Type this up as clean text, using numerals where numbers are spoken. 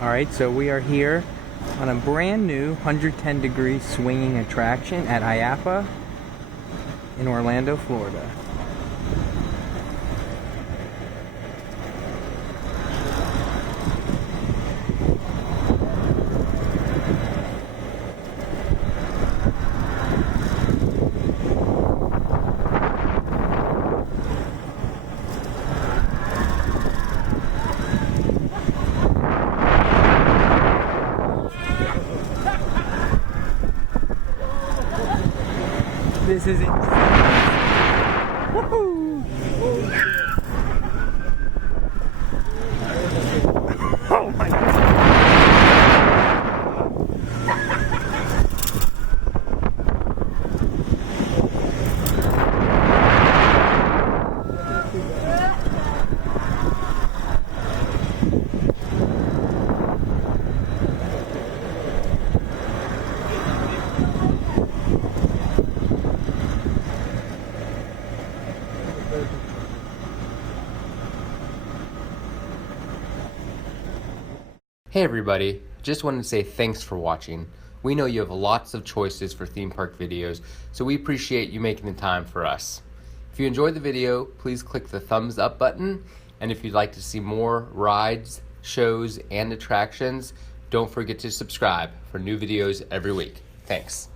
Alright, so we are here on a brand new 110-degree swinging attraction at IAAPA in Orlando, Florida. This is insane. Woohoo! Oh my God. Hey everybody, just wanted to say thanks for watching. We know you have lots of choices for theme park videos, so we appreciate you making the time for us. If you enjoyed the video, please click the thumbs up button, and if you'd like to see more rides, shows, and attractions, don't forget to subscribe for new videos every week. Thanks.